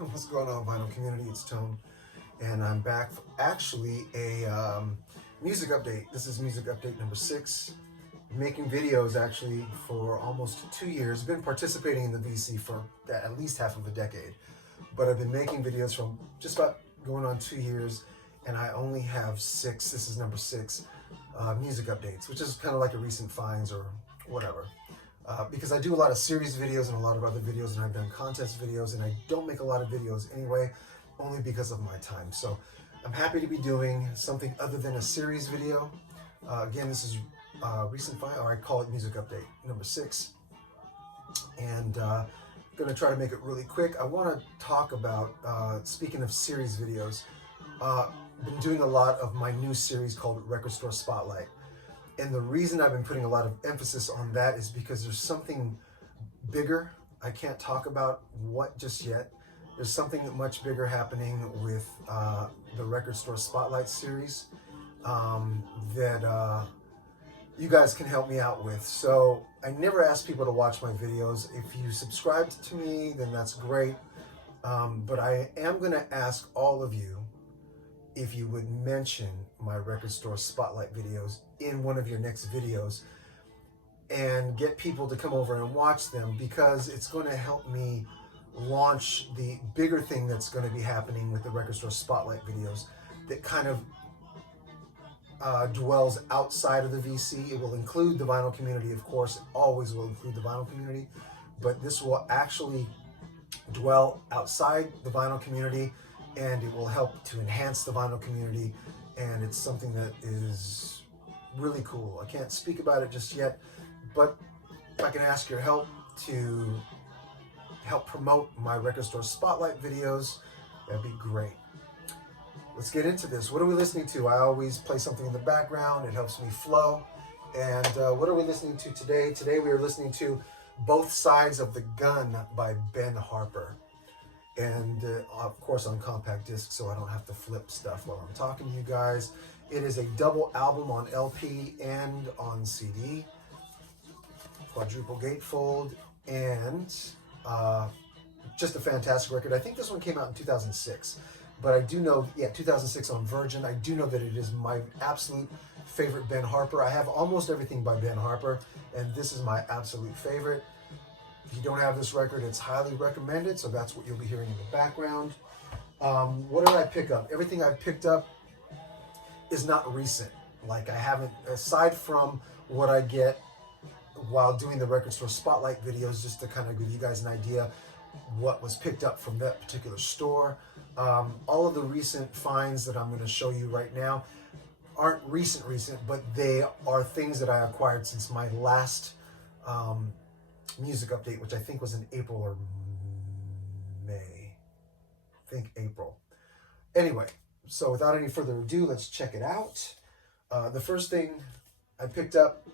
What's going on, vinyl community? It's Tone, and I'm back for actually a music update. This is music update number 6. Making videos actually for almost 2 years. Been participating in the VC for at least half of a decade, but I've been making videos from just about going on 2 years, and I only have 6. This is number 6 music updates, which is kind of like a recent finds or whatever. Because I do a lot of series videos and a lot of other videos, and I've done contest videos, and I don't make a lot of videos anyway, only because of my time. So I'm happy to be doing something other than a series video. Again, this is recent find, or I call it music update number 6. And I'm gonna try to make it really quick. I wanna talk about, speaking of series videos, been doing a lot of my new series called Record Store Spotlight. And the reason I've been putting a lot of emphasis on that is because there's something bigger. I can't talk about what just yet. There's something much bigger happening with the Record Store Spotlight series that you guys can help me out with. So I never ask people to watch my videos. If you subscribed to me, then that's great. But I am gonna ask all of you if you would mention my Record Store Spotlight videos in one of your next videos and get people to come over and watch them, because it's going to help me launch the bigger thing that's going to be happening with the Record Store Spotlight videos that kind of dwells outside of the VC. It will include the vinyl community, of course. It always will include the vinyl community, but this will actually dwell outside the vinyl community, and it will help to enhance the vinyl community, and it's something that is really cool. I can't speak about it just yet, but if I can ask your help to help promote my Record Store Spotlight videos, that'd be great. Let's get into this. What are we listening to? I always play something in the background. It helps me flow. And what are we listening to today? Today we are listening to Both Sides of the Gun by Ben Harper. And of course on compact disc, so I don't have to flip stuff while I'm talking to you guys. It is a double album on LP and on CD, quadruple gatefold, and just a fantastic record. I think this one came out in 2006, but I do know, 2006 on Virgin. I do know that it is my absolute favorite Ben Harper. I have almost everything by Ben Harper, and this is my absolute favorite. If you don't have this record, it's highly recommended, so that's what you'll be hearing in the background. What did I pick up? Everything I've picked up is not recent. Like, I haven't, aside from what I get while doing the Record Store Spotlight videos, just to kind of give you guys an idea what was picked up from that particular store. All of the recent finds that I'm going to show you right now aren't recent, but they are things that I acquired since my last music update, which I think was in April or May. I think April. Anyway, so without any further ado, let's check it out. The first thing I picked up,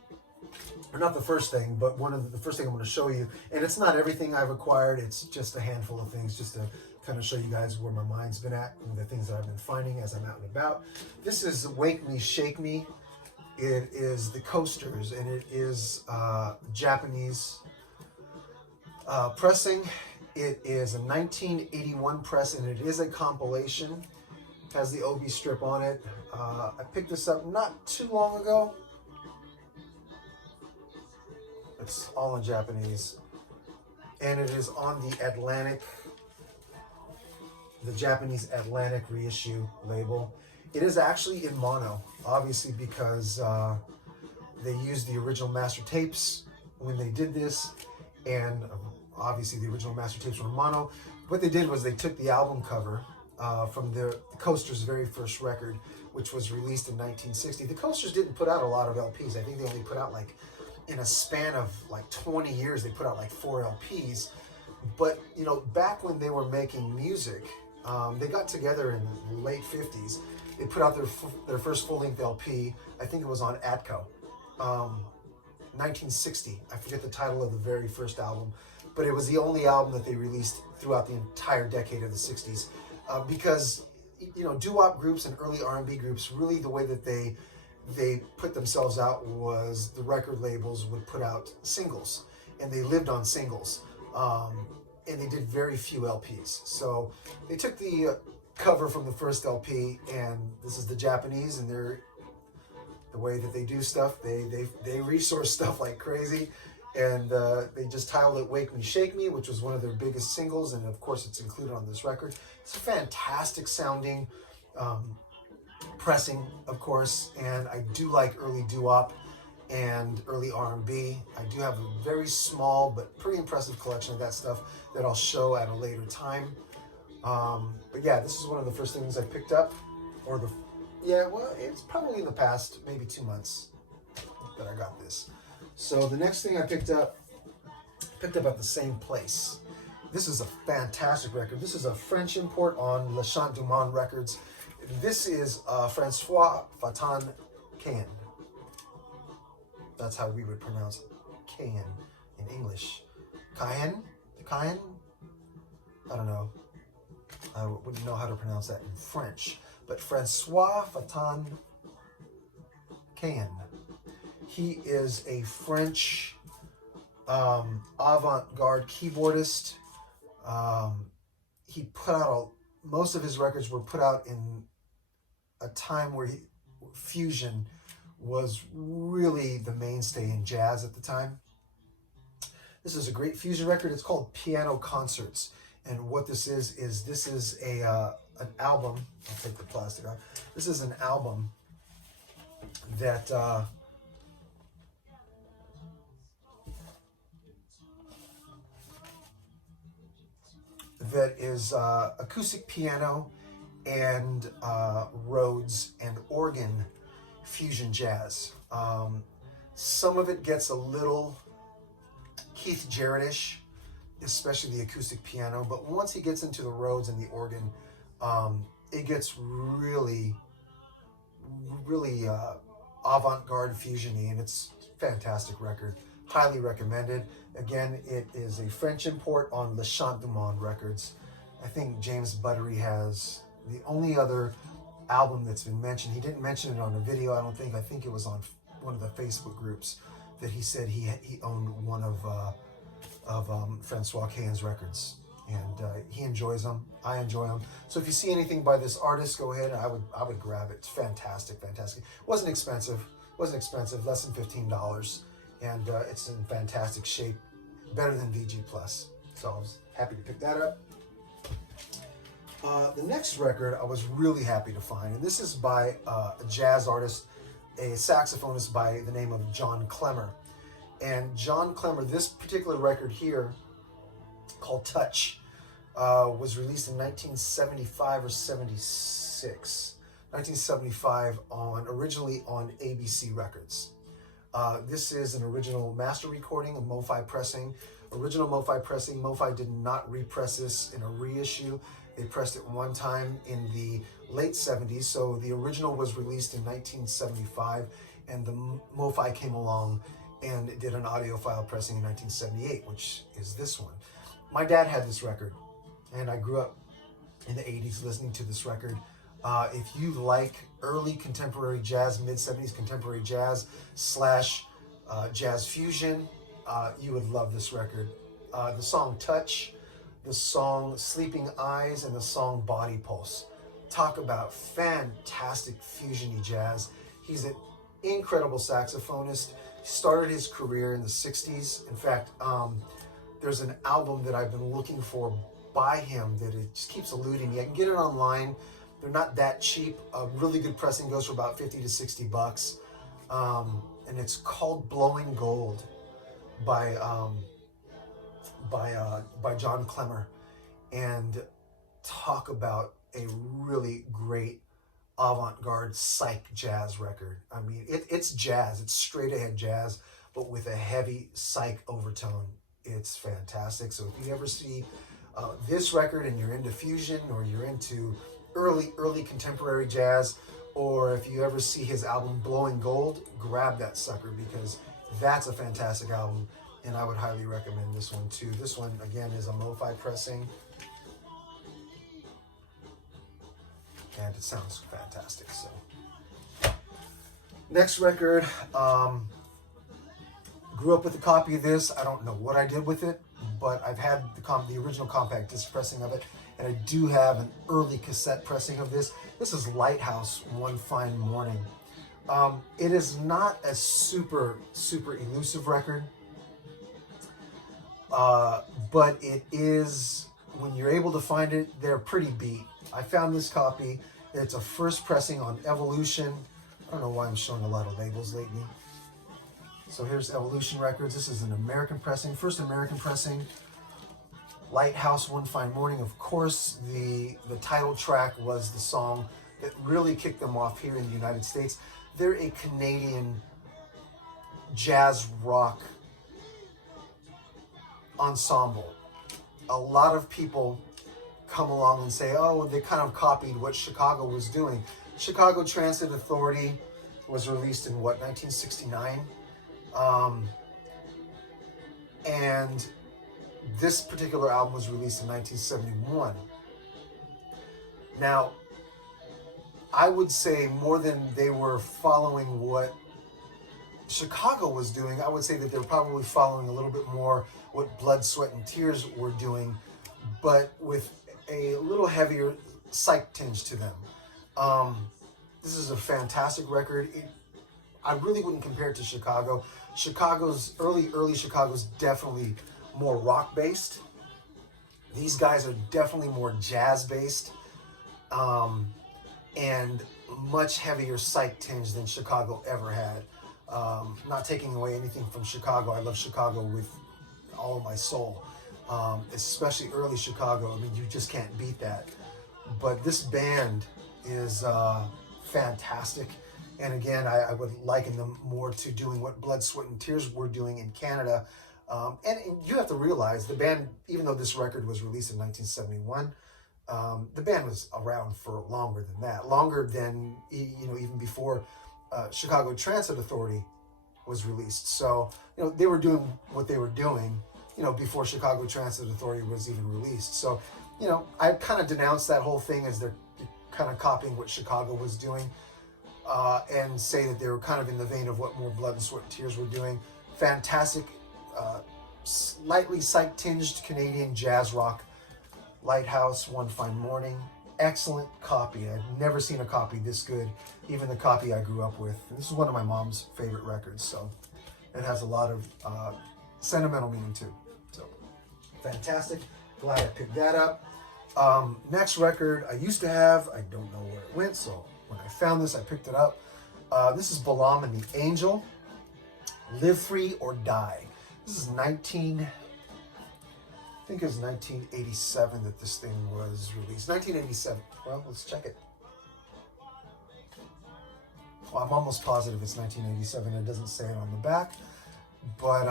or not the first thing, but the first thing I'm going to show you, and it's not everything I've acquired, it's just a handful of things, just to kind of show you guys where my mind's been at and the things that I've been finding as I'm out and about. This is Wake Me, Shake Me. It is the Coasters, and it is Japanese pressing. It is a 1981 press, and it is a compilation. It has the OB strip on it. I picked this up not too long ago. It's all in Japanese, and it is on the Atlantic, the Japanese Atlantic reissue label. It is actually in mono, obviously, because they used the original master tapes when they did this, and obviously the original master tapes were mono. What they did was they took the album cover from the Coasters' very first record, which was released in 1960. The Coasters didn't put out a lot of LPs. I think they only put out, like, in a span of like 20 years, they put out like 4 LPs. But, you know, back when they were making music, they got together in the late 50s. They put out their first full-length LP. I think it was on Atco, 1960. I forget the title of the very first album, but it was the only album that they released throughout the entire decade of the 60s. Because, you know, doo-wop groups and early R&B groups, really the way that they put themselves out was the record labels would put out singles, and they lived on singles. and they did very few LPs. So they took the cover from the first LP, and this is the Japanese, and they're the way that they do stuff. They resource stuff like crazy, and they just titled it "Wake Me, Shake Me," which was one of their biggest singles, and of course it's included on this record. It's a fantastic sounding pressing, of course, and I do like early doo-wop and early R&B. I do have a very small but pretty impressive collection of that stuff that I'll show at a later time. But yeah, this is one of the first things I picked up, or well, it's probably in the past maybe 2 months that I got this. So the next thing I picked up at the same place. This is a fantastic record. This is a French import on Le Chant du Monde Records. This is Francois Vuitton Cayenne. That's how we would pronounce Cayenne in English. Cayenne? Cayenne? I don't know. I wouldn't know how to pronounce that in French. But Francois Vuitton Cayenne. He is a French avant-garde keyboardist. He put out most of his records were put out in a time where fusion was really the mainstay in jazz at the time. This is a great fusion record. It's called Piano Concerts, and what this is this is an album. I'll take the plastic off. This is an album that that is acoustic piano and Rhodes and organ fusion jazz. Some of it gets a little Keith Jarrett-ish, especially the acoustic piano, but once he gets into the Rhodes and the organ, it gets really avant-garde fusion-y, and it's a fantastic record. Highly recommended. Again, it is a French import on Le Chant du Monde Records. I think James Buttery has the only other album that's been mentioned. He didn't mention it on the video, I don't think. I think it was on one of the Facebook groups that he said he owned one of Francois Cayenne's records, and he enjoys them. I enjoy them. So if you see anything by this artist, go ahead. I would grab it. It's fantastic. Wasn't expensive. Less than $15, and it's in fantastic shape. Better than VG Plus. So I was happy to pick that up. The next record I was really happy to find, and this is by a jazz artist, a saxophonist by the name of John Clemmer. And John Clemmer, this particular record here, called Touch, was released in 1975 or 76. 1975, originally on ABC Records. This is an original master recording, a MoFi pressing. Original MoFi pressing. MoFi did not repress this in a reissue. They pressed it one time in the late 70s, so the original was released in 1975, and the MoFi came along and did an audiophile pressing in 1978, which is this one. My dad had this record, and I grew up in the 80s listening to this record. If you like early contemporary jazz, mid-70s contemporary jazz / jazz fusion, you would love this record. The song Touch, the song Sleeping Eyes, and the song Body Pulse. Talk about fantastic fusion-y jazz. He's an incredible saxophonist. He started his career in the 60s. In fact, there's an album that I've been looking for by him that it just keeps eluding me. I can get it online. They're not that cheap. A really good pressing goes for about 50 to 60 bucks. And it's called Blowing Gold by John Clemmer. And talk about a really great avant-garde psych jazz record. I mean, it's jazz. It's straight ahead jazz, but with a heavy psych overtone. It's fantastic. So if you ever see this record and you're into fusion, or you're into early contemporary jazz, or if you ever see his album Blowing Gold, grab that sucker, because that's a fantastic album, and I would highly recommend this one too. This one, again, is a MoFi pressing, and it sounds fantastic. So next record, grew up with a copy of this. I don't know what I did with it, but but I've had the original compact disc pressing of it, and I do have an early cassette pressing of this. This is Lighthouse, One Fine Morning. It is not a super elusive record, but it is, when you're able to find it, they're pretty beat. I found this copy. It's a first pressing on Evolution. I don't know why I'm showing a lot of labels lately. So here's Evolution Records. This is an American pressing, first American pressing. Lighthouse, One Fine Morning. Of course, the title track was the song that really kicked them off here in the United States. They're a Canadian jazz rock ensemble. A lot of people come along and say, oh, they kind of copied what Chicago was doing. Chicago Transit Authority was released in what, 1969? And this particular album was released in 1971. Now, I would say more than they were following what Chicago was doing, I would say that they were probably following a little bit more what Blood, Sweat, and Tears were doing, but with a little heavier psych tinge to them. This is a fantastic record. I really wouldn't compare it to Chicago. Early Chicago's definitely more rock-based. These guys are definitely more jazz-based, and much heavier psych tinge than Chicago ever had. Not taking away anything from Chicago. I love Chicago with all of my soul. Especially early Chicago. I mean, you just can't beat that. But this band is fantastic. And again, I would liken them more to doing what Blood, Sweat, and Tears were doing in Canada. And you have to realize the band, even though this record was released in 1971, the band was around for longer than that. Longer than, even before Chicago Transit Authority was released. So, they were doing what they were doing, before Chicago Transit Authority was even released. So, I kind of denounced that whole thing as they're kind of copying what Chicago was doing, and say that they were kind of in the vein of what more Blood and Sweat and Tears were doing. Fantastic, slightly psych-tinged Canadian jazz rock. Lighthouse, One Fine Morning. Excellent copy. I've never seen a copy this good, even the copy I grew up with. And this is one of my mom's favorite records, so it has a lot of sentimental meaning too. So fantastic. Glad I picked that up. Next record I used to have, I don't know where it went, so when I found this, I picked it up. This is Balaam the Angel, Live Free or Die. This is 1987 that this thing was released. 1987. Well, let's check it. Well, I'm almost positive it's 1987. It doesn't say it on the back. But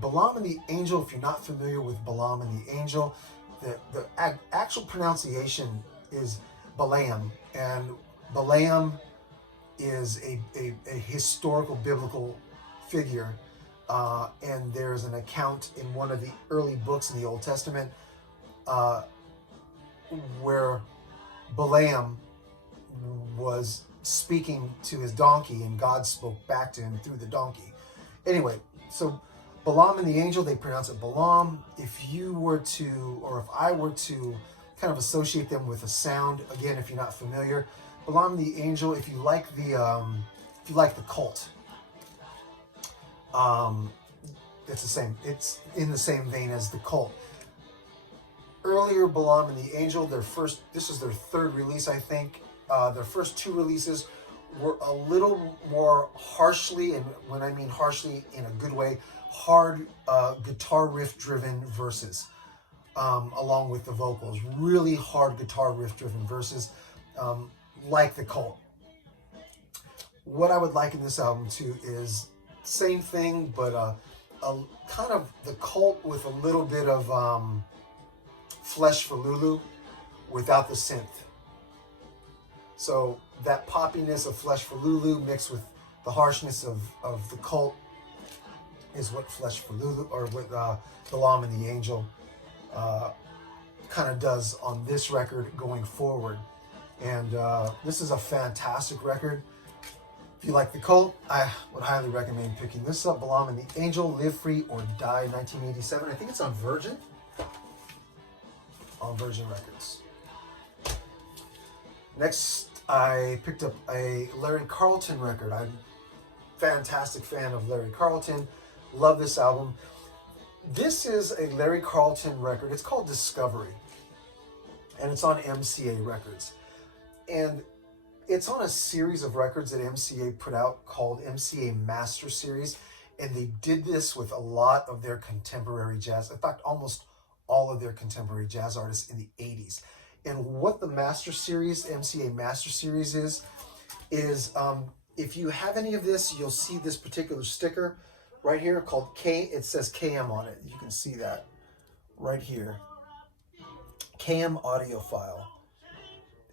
Balaam and the Angel, if you're not familiar with Balaam and the Angel, the actual pronunciation is Balaam. And Balaam is a historical biblical figure. And there's an account in one of the early books in the Old Testament where Balaam was speaking to his donkey and God spoke back to him through the donkey. Anyway, so Balaam and the Angel, they pronounce it Balaam. If you were to, or if I were to kind of associate them with a sound, again, if you're not familiar, Balaam the Angel, if you like the Cult, it's the same. It's in the same vein as the Cult. Earlier, Balaam and the Angel, this is their third release, I think. Their first two releases were a little more harshly, and when I mean harshly in a good way, hard guitar riff driven verses, along with the vocals. Really hard guitar riff driven verses, like the Cult. What I would liken this album to is same thing, but a kind of the Cult with a little bit of Flesh for Lulu without the synth. So that poppiness of Flesh for Lulu mixed with the harshness of the Cult is what Flesh for Lulu, or what Balaam and the Angel kind of does on this record going forward. And this is a fantastic record. If you like the cult, I would highly recommend picking this up. Balaam The Angel, Live Free or Die, 1987. I think it's on Virgin. On Virgin Records. Next, I picked up a Larry Carlton record. I'm a fantastic fan of Larry Carlton. Love this album. This is a Larry Carlton record. It's called Discovery. And it's on MCA Records. And it's on a series of records that MCA put out called MCA Master Series. And they did this with a lot of their contemporary jazz. In fact, almost all of their contemporary jazz artists in the 80s. And what the Master Series, MCA Master Series is if you have any of this, you'll see this particular sticker right here called K. It says KM on it. You can see that right here. KM audio file.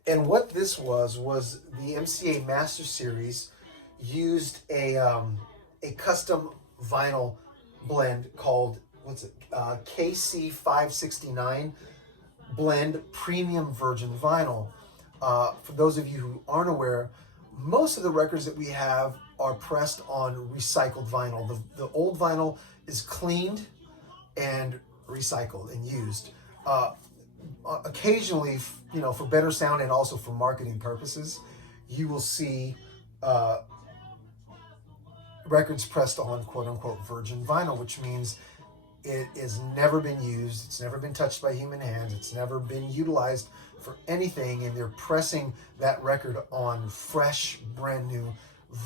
And what this was the MCA Master Series used a custom vinyl blend called, KC 569 blend premium virgin vinyl. For those of you who aren't aware, most of the records that we have are pressed on recycled vinyl. The old vinyl is cleaned and recycled and used. Occasionally, for better sound and also for marketing purposes, you will see records pressed on quote-unquote virgin vinyl, which means it has never been used, it's never been touched by human hands, it's never been utilized for anything, and they're pressing that record on fresh, brand new,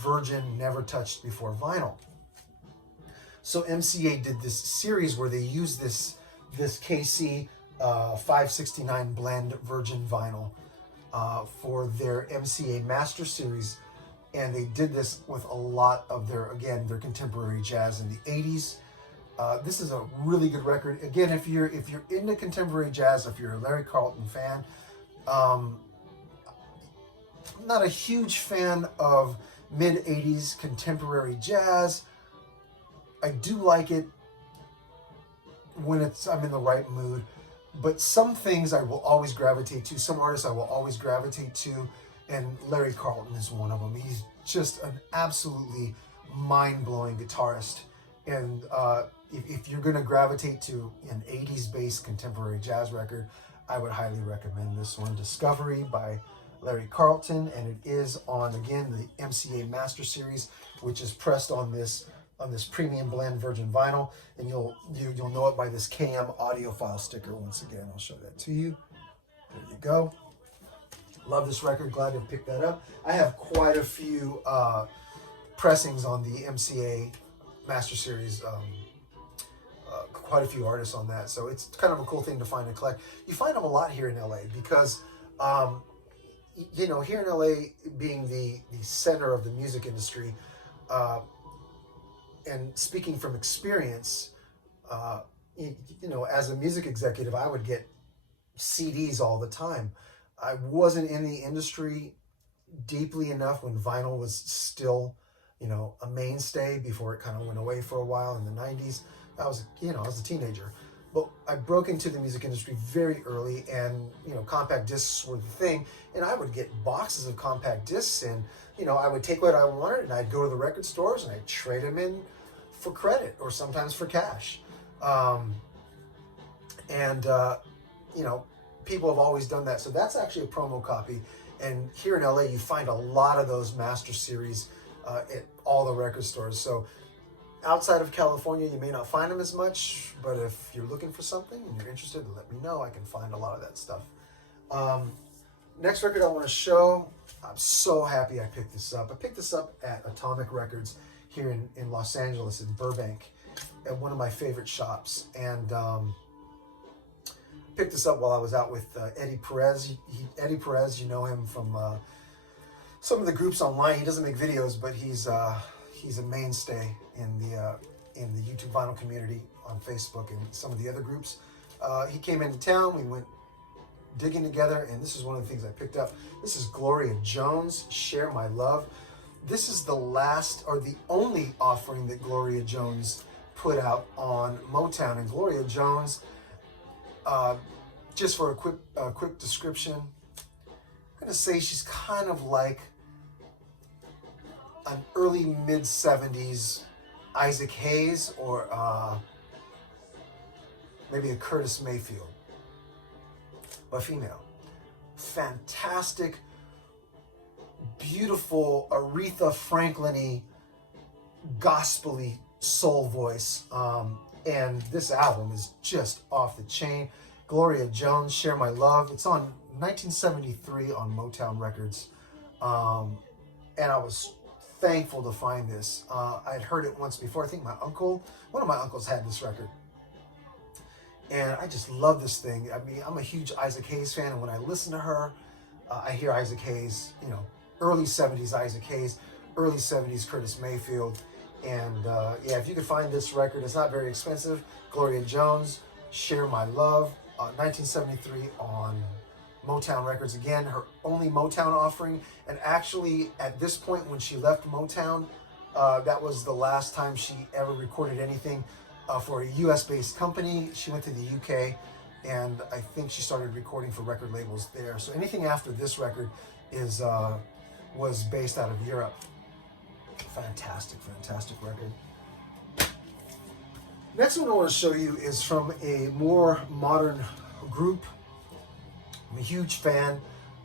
virgin, never touched before vinyl. So MCA did this series where they used this KC 569 blend virgin vinyl for their MCA Master Series, and they did this with a lot of their contemporary jazz in the 80s. This is a really good record. Again, if you're into contemporary jazz, if you're a Larry Carlton fan, I'm not a huge fan of mid-80s contemporary jazz. I do like it when I'm in the right mood, but some things I will always gravitate to, some artists I will always gravitate to, and Larry Carlton is one of them. He's just an absolutely mind-blowing guitarist. And if you're going to gravitate to an 80s-based contemporary jazz record, I would highly recommend this one, Discovery by Larry Carlton, and it is on, again, the MCA Master Series, which is pressed on this premium blend virgin vinyl, and you'll know it by this KM audio file sticker. Once again, I'll show that to you. There you go. Love this record. Glad to pick that up. I have quite a few pressings on the MCA Master Series. Quite a few artists on that, so it's kind of a cool thing to find and collect. You find them a lot here in LA because here in LA, being the center of the music industry, and speaking from experience, as a music executive, I would get CDs all the time. I wasn't in the industry deeply enough when vinyl was still, a mainstay before it kind of went away for a while in the 90s. I was a teenager, but I broke into the music industry very early, and, compact discs were the thing, and I would get boxes of compact discs, and, I would take what I wanted, and I'd go to the record stores, and I'd trade them in for credit, or sometimes for cash. People have always done that, so that's actually a promo copy, and here in LA, you find a lot of those Master Series at all the record stores, so outside of California, you may not find them as much, but if you're looking for something and you're interested, let me know. I can find a lot of that stuff. Next record I want to show, I'm so happy I picked this up. I picked this up at Atomic Records here in Los Angeles, in Burbank, at one of my favorite shops. And picked this up while I was out with Eddie Perez. Eddie Perez, you know him from some of the groups online. He doesn't make videos, but he's a mainstay in the YouTube vinyl community on Facebook and some of the other groups. He came into town, we went digging together, and this is one of the things I picked up. This is Gloria Jones, Share My Love. This is the last, or the only offering that Gloria Jones put out on Motown. And Gloria Jones, just for a quick description, I'm gonna say she's kind of like an early mid-70s Isaac Hayes or maybe a Curtis Mayfield, but female. Fantastic, beautiful Aretha Franklin-y, gospel-y soul voice. And this album is just off the chain. Gloria Jones, Share My Love. It's on 1973 on Motown Records. And I was thankful to find this. I'd heard it once before. I think one of my uncles had this record. And I just love this thing. I mean, I'm a huge Isaac Hayes fan, and when I listen to her, I hear Isaac Hayes, you know, early 70s Isaac Hayes, early 70s Curtis Mayfield. And yeah, if you could find this record, it's not very expensive. Gloria Jones, Share My Love, 1973 on Motown Records. Again, her only Motown offering. And actually, at this point when she left Motown, that was the last time she ever recorded anything for a US-based company. She went to the UK, and I think she started recording for record labels there. So anything after this record was based out of Europe. Fantastic, fantastic record. Next one I want to show you is from a more modern group. I'm a huge fan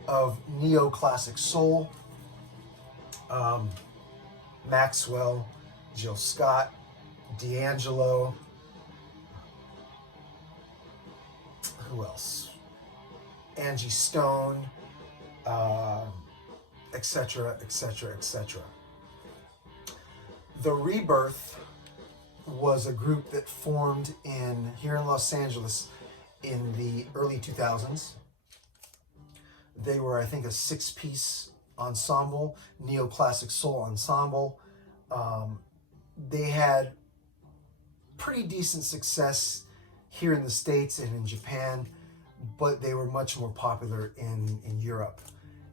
of neoclassic soul. Maxwell, Jill Scott, D'Angelo. Who else? Angie Stone, etc., etc., etc. The Rebirth was a group that formed here in Los Angeles in the early 2000s. They were, I think, a 6-piece ensemble, neoclassic soul ensemble. They had pretty decent success here in the States and in Japan, but they were much more popular in Europe,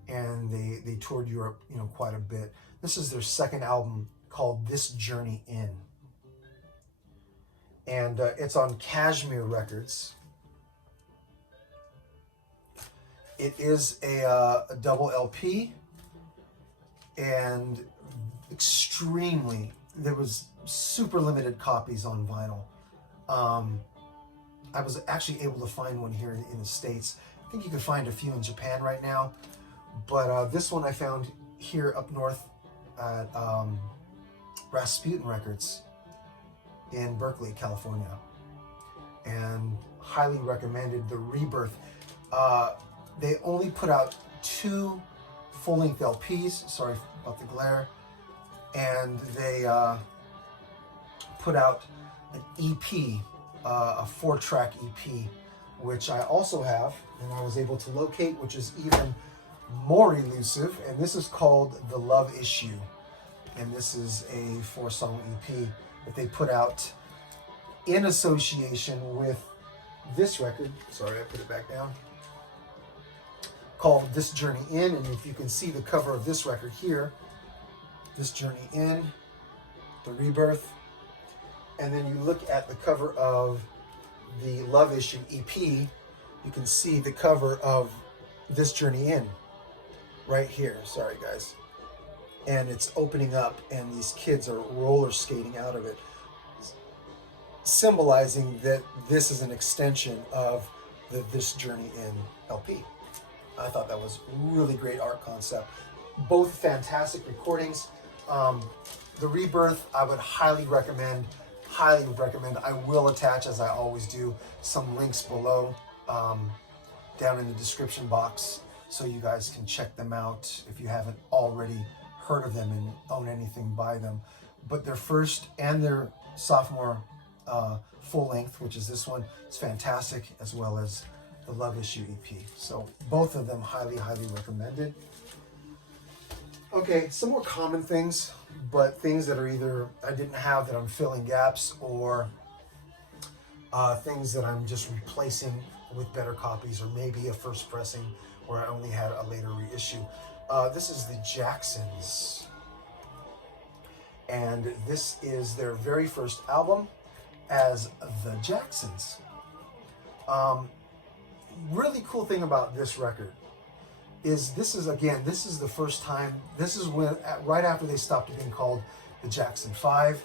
and they toured Europe, you know, quite a bit. This is their second album called This Journey In, and it's on Cashmere Records. It is a double LP, and there was super limited copies on vinyl. I was actually able to find one here in the States. I think you can find a few in Japan right now, but this one I found here up north at Rasputin Records in Berkeley, California, and highly recommended. The Rebirth. They only put out 2 full-length LPs. Sorry about the glare. And they put out an EP, a 4-track EP, which I also have, and I was able to locate, which is even more elusive. And this is called The Love Issue. And this is a 4-song EP that they put out in association with this record. Sorry, I put it back down. Called This Journey In. And if you can see the cover of this record here, This Journey In, The Rebirth, and then you look at the cover of the Love Issue EP, you can see the cover of This Journey In right here. Sorry guys. And it's opening up, and these kids are roller skating out of it, symbolizing that this is an extension of the This Journey In LP. I thought that was really great art concept. Both fantastic recordings. The Rebirth, I would highly recommend. Highly recommend. I will attach, as I always do, some links below, down in the description box, so you guys can check them out if you haven't already heard of them and own anything by them. But their first and their sophomore full length, which is this one, is fantastic, as well as the Love Issue EP. So both of them highly, highly recommended. Okay, some more common things, but things that are either I didn't have that I'm filling gaps, or things that I'm just replacing with better copies, or maybe a first pressing where I only had a later reissue. This is the Jacksons, and this is their very first album as the Jacksons. Really cool thing about this record this is the first time, this is when, right after they stopped being called the Jackson 5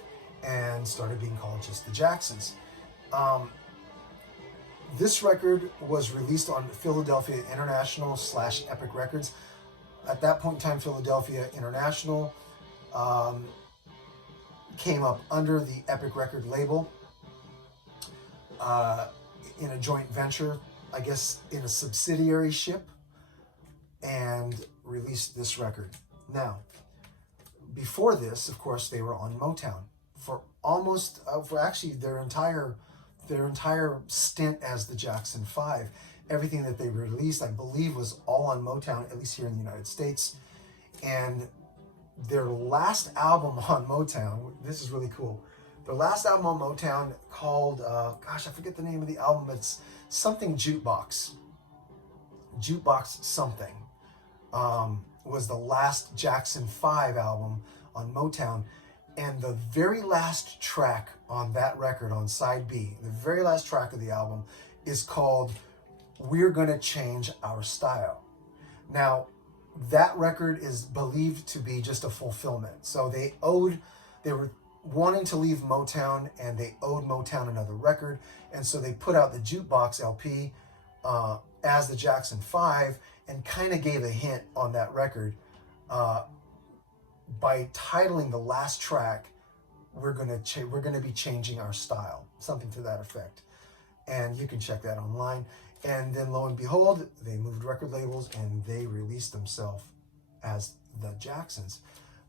and started being called just the Jacksons. This record was released on Philadelphia International / Epic Records. At that point in time, Philadelphia International came up under the Epic Record label in a joint venture, I guess in a subsidiary ship, and released this record. Now, before this, of course, they were on Motown for almost, for actually their entire stint as the Jackson 5. Everything that they released, I believe, was all on Motown, at least here in the United States. And their last album on Motown, this is really cool. Their last album on Motown called, gosh, I forget the name of the album. It's something Jukebox. Jukebox something was the last Jackson 5 album on Motown. And the very last track on that record, on side B, the very last track of the album is called We're Gonna Change Our Style. Now, that record is believed to be just a fulfillment. So they were wanting to leave Motown, and they owed Motown another record. And so they put out the Jukebox LP as the Jackson 5, and kind of gave a hint on that record by titling the last track, we're gonna be changing our style, something to that effect. And you can check that online. And then lo and behold, they moved record labels and they released themselves as the Jacksons.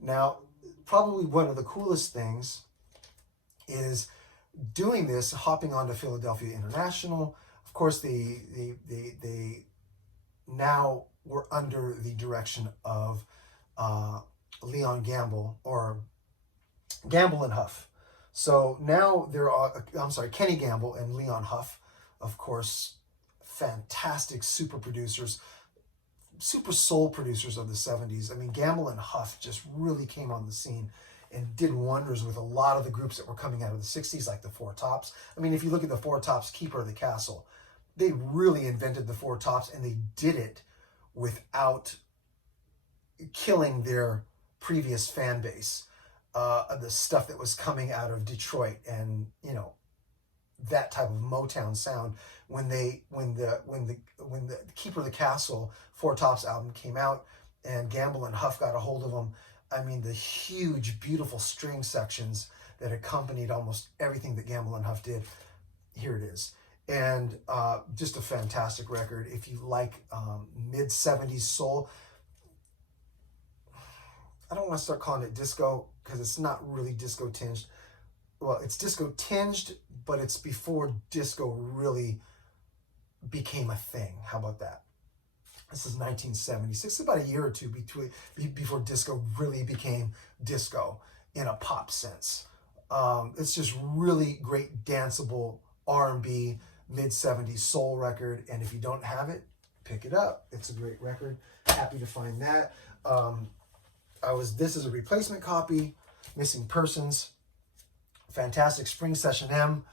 Now, probably one of the coolest things is doing this, hopping onto Philadelphia International. Of course, they now were under the direction of Leon Gamble, or Gamble and Huff. So now Kenny Gamble and Leon Huff, of course, fantastic super producers, super soul producers of the 70s. I mean, Gamble and Huff just really came on the scene and did wonders with a lot of the groups that were coming out of the 60s, like the Four Tops. I mean, if you look at the Four Tops, Keeper of the Castle, they really invented the Four Tops, and they did it without killing their previous fan base. The stuff that was coming out of Detroit, and that type of Motown sound. When the Keeper of the Castle Four Tops album came out, and Gamble and Huff got a hold of them, I mean, the huge, beautiful string sections that accompanied almost everything that Gamble and Huff did. Here it is. And just a fantastic record. If you like mid-70s soul, I don't want to start calling it disco because it's not really disco tinged. Well, it's disco tinged, but it's before disco really became a thing. How about that? This is 1976, about a year or two before disco really became disco in a pop sense. It's just really great danceable R&B mid-70s soul record, and if you don't have it, pick it up. It's a great record. Happy to find that. This is a replacement copy, Missing Persons, fantastic Spring Session M.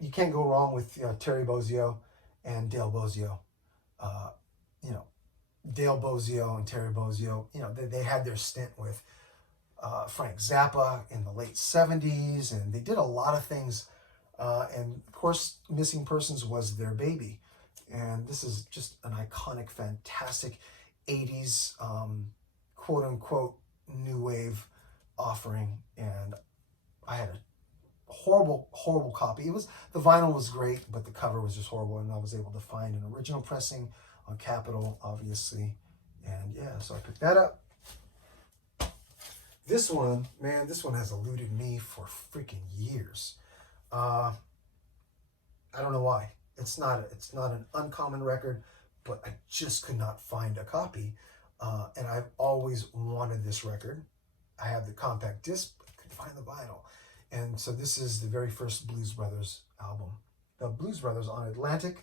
You can't go wrong with Terry Bozzio and Dale Bozzio. Dale Bozzio and Terry Bozzio, they had their stint with Frank Zappa in the late 70s, and they did a lot of things. And of course, Missing Persons was their baby. And this is just an iconic, fantastic 80s, quote unquote, new wave offering. And I had a horrible copy. The vinyl was great, but the cover was just horrible. And I was able to find an original pressing on Capitol, obviously. And yeah, so I picked that up. This one has eluded me for freaking years. I don't know why. It's not an uncommon record, but I just could not find a copy. And I've always wanted this record. I have the compact disc, but I couldn't find the vinyl. And so this is the very first Blues Brothers album. The Blues Brothers on Atlantic.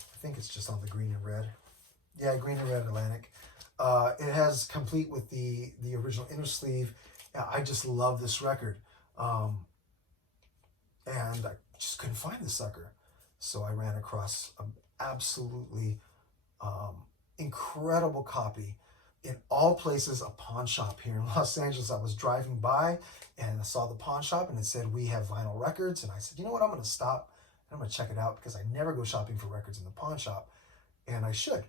I think it's just on the green and red. Yeah, green and red Atlantic. It has complete with the original inner sleeve. I just love this record. And I just couldn't find the sucker. So I ran across an absolutely incredible copy. In all places, a pawn shop here in Los Angeles. I was driving by and I saw the pawn shop and it said, we have vinyl records. And I said, you know what, I'm going to stop and I'm going to check it out because I never go shopping for records in the pawn shop. And I should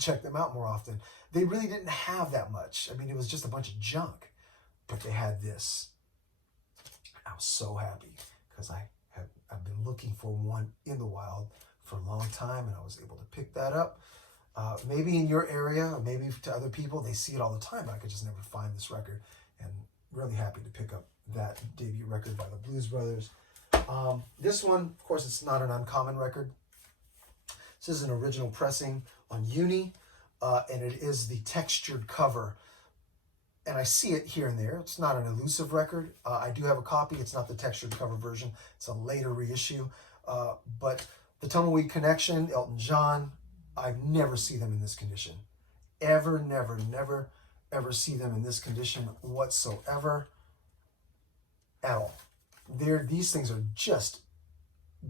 check them out more often. They really didn't have that much. I mean, it was just a bunch of junk, but they had this. I was so happy because I've been looking for one in the wild for a long time, and I was able to pick that up. Maybe in your area, or maybe to other people, they see it all the time, but I could just never find this record. And really happy to pick up that debut record by the Blues Brothers. This one, of course, it's not an uncommon record. This is an original pressing on Uni, and it is the textured cover. And I see it here and there. It's not an elusive record. I do have a copy. It's not the textured cover version. It's a later reissue. But the Tumbleweed Connection, Elton John, I never see them in this condition. Ever, never, never, ever see them in this condition whatsoever at all. These things are just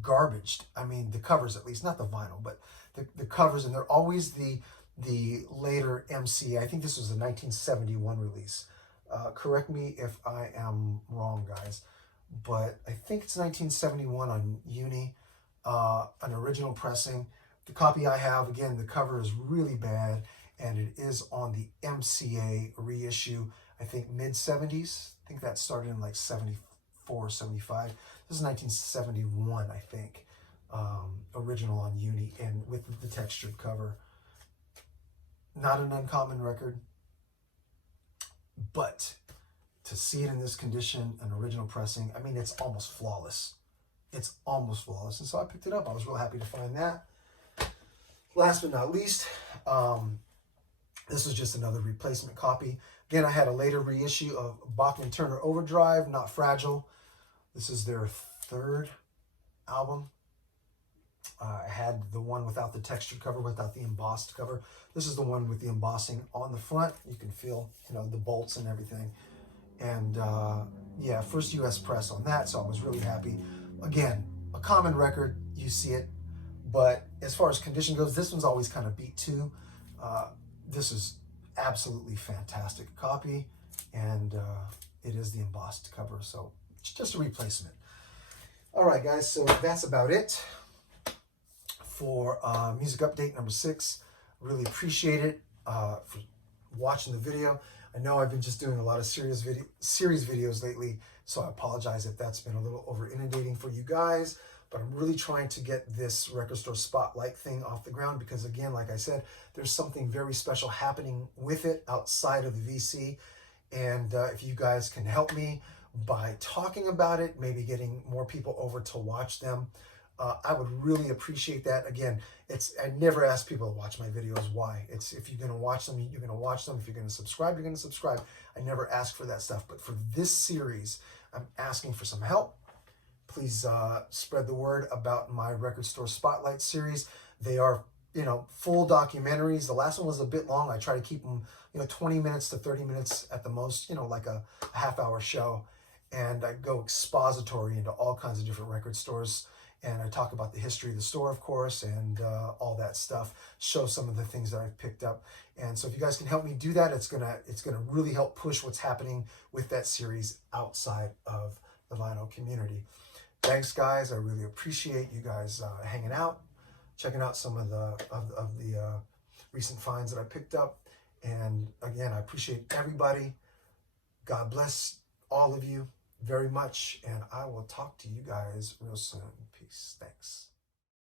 garbaged. I mean, the covers at least, not the vinyl, but the covers, and they're always the later MC. I think this was a 1971 release. Correct me if I am wrong, guys, but I think it's 1971 on Uni, an original pressing. The copy I have, again, the cover is really bad, and it is on the MCA reissue, I think mid-70s. I think that started in like 74, 75. This is 1971, I think, original on Uni, and with the textured cover. Not an uncommon record, but to see it in this condition, an original pressing, I mean, it's almost flawless. It's almost flawless, and so I picked it up. I was real happy to find that. Last but not least, this was just another replacement copy. Again, I had a later reissue of BachmanTurner Overdrive, Not Fragile. This is their third album. I had the one without the textured cover, without the embossed cover. This is the one with the embossing on the front. You can feel, the bolts and everything. And yeah, first US press on that, so I was really happy. Again, a common record, you see it. But as far as condition goes, this one's always kind of beat too. This is absolutely fantastic copy, and it is the embossed cover, so it's just a replacement. All right, guys, so that's about it for music update number 6. Really appreciate it for watching the video. I know I've been just doing a lot of series videos lately, so I apologize if that's been a little over inundating for you guys. But I'm really trying to get this record store spotlight thing off the ground because, again, like I said, there's something very special happening with it outside of the VC. And if you guys can help me by talking about it, maybe getting more people over to watch them, I would really appreciate that. Again, I never ask people to watch my videos. Why? It's if you're going to watch them, you're going to watch them. If you're going to subscribe, you're going to subscribe. I never ask for that stuff. But for this series, I'm asking for some help. Please spread the word about my Record Store Spotlight series. They are, full documentaries. The last one was a bit long. I try to keep them, 20 minutes to 30 minutes at the most, like a half-hour show. And I go expository into all kinds of different record stores. And I talk about the history of the store, of course, and all that stuff. Show some of the things that I've picked up. And so if you guys can help me do that, it's gonna really help push what's happening with that series outside of the vinyl community. Thanks, guys. I really appreciate you guys hanging out, checking out some of the recent finds that I picked up. And again, I appreciate everybody. God bless all of you very much, and I will talk to you guys real soon. Peace. Thanks.